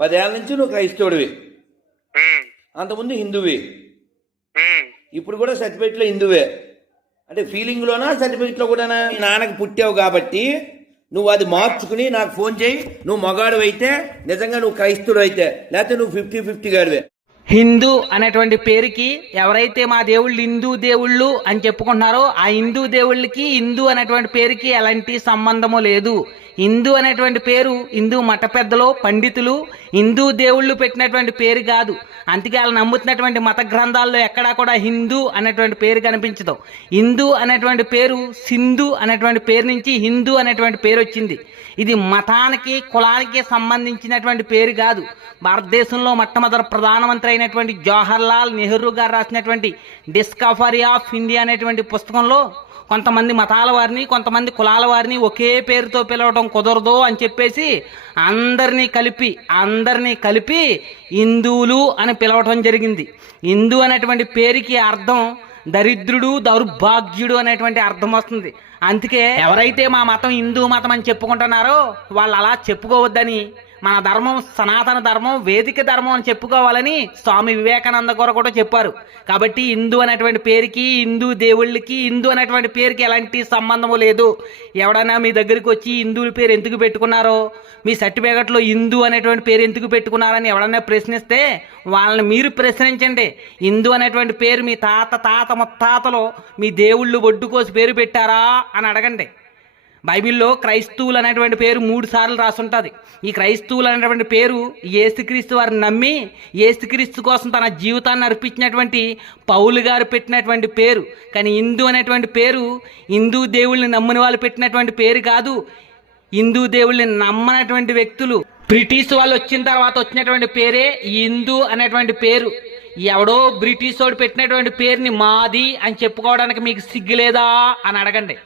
పదేళ్ళ నుంచి నువ్వు క్రైస్తవుడివి. అంతకుముందు హిందువే. ఇప్పుడు కూడా సర్టిఫికెట్లో హిందువే. అంటే ఫీలింగ్లోనా సర్టిఫికెట్లో కూడానా మీ నాన్నకి పుట్టావు కాబట్టి నువ్వు అది మార్చుకుని నాకు ఫోన్ చేయి నువ్వు మగాడు అయితే నిజంగా నువ్వు క్రైస్తుడు అయితే లేకపోతే నువ్వు ఫిఫ్టీ ఫిఫ్టీ గాడివే. హిందూ అనేటువంటి పేరుకి ఎవరైతే మా దేవుళ్ళు హిందూ దేవుళ్ళు అని చెప్పుకుంటున్నారో ఆ హిందూ దేవుళ్ళకి హిందూ అనేటువంటి పేరుకి ఎలాంటి సంబంధము లేదు. హిందూ అనేటువంటి పేరు హిందూ మఠ పెద్దలు పండితులు హిందూ దేవుళ్ళు పెట్టినటువంటి పేరు కాదు. అందుకే వాళ్ళు నమ్ముతున్నటువంటి మత గ్రంథాల్లో ఎక్కడా కూడా హిందూ అనేటువంటి పేరు కనిపించదు. హిందూ అనేటువంటి పేరు సింధు అనేటువంటి పేరు నుంచి హిందూ అనేటువంటి పేరు వచ్చింది. ఇది మతానికి కులానికి సంబంధించినటువంటి పేరు కాదు. భారతదేశంలో మొట్టమొదటి ప్రధానమంత్రి అయినటువంటి జవహర్ లాల్ నెహ్రూ గారు రాసినటువంటి డిస్కవరీ ఆఫ్ ఇండియా అనేటువంటి పుస్తకంలో కొంతమంది మతాల వారిని కొంతమంది కులాల వారిని ఒకే పేరుతో పిలవడం కుదరదు అని చెప్పేసి అందరినీ కలిపి అందరినీ కలిపి హిందువులు అని పిలవటం జరిగింది. హిందూ అనేటువంటి పేరుకి అర్థం దరిద్రుడు దౌర్భాగ్యుడు అనేటువంటి అర్థం వస్తుంది. అందుకే ఎవరైతే మా మతం హిందూ మతం అని చెప్పుకుంటున్నారో వాళ్ళు అలా చెప్పుకోవద్దని మన ధర్మం సనాతన ధర్మం వేదిక ధర్మం అని చెప్పుకోవాలని స్వామి వివేకానంద గారు కూడా చెప్పారు. కాబట్టి హిందూ అనేటువంటి పేరుకి హిందూ దేవుళ్ళకి హిందూ అనేటువంటి పేరుకి ఎలాంటి సంబంధము లేదు. ఎవడైనా మీ దగ్గరికి వచ్చి హిందువుల పేరు ఎందుకు పెట్టుకున్నారో మీ సర్టిఫికెట్లో హిందూ అనేటువంటి పేరు ఎందుకు పెట్టుకున్నారని ఎవడన్నా ప్రశ్నిస్తే వాళ్ళని మీరు ప్రశ్నించండి. హిందూ అనేటువంటి పేరు మీ తాత తాత ముత్తాతలో మీ దేవుళ్ళు ఒడ్డుకోసి పేరు పెట్టారా అని అడగండి. బైబిల్లో క్రైస్తవులు అనేటువంటి పేరు మూడు సార్లు రాసుంటుంది. ఈ క్రైస్తవులు అనేటువంటి పేరు ఏసుక్రీస్తు వారిని నమ్మి ఏసుక్రీస్తు కోసం తన జీవితాన్ని అర్పించినటువంటి పౌలు గారు పెట్టినటువంటి పేరు. కానీ హిందూ అనేటువంటి పేరు హిందూ దేవుళ్ళని నమ్మని వాళ్ళు పెట్టినటువంటి పేరు కాదు. హిందూ దేవుళ్ళని నమ్మనటువంటి వ్యక్తులు. బ్రిటిష్ వాళ్ళు వచ్చిన తర్వాత వచ్చినటువంటి పేరే హిందూ అనేటువంటి పేరు. ఎవడో బ్రిటిష్ వాడు పెట్టినటువంటి పేరుని మాది అని చెప్పుకోవడానికి మీకు సిగ్గులేదా అని అడగండి.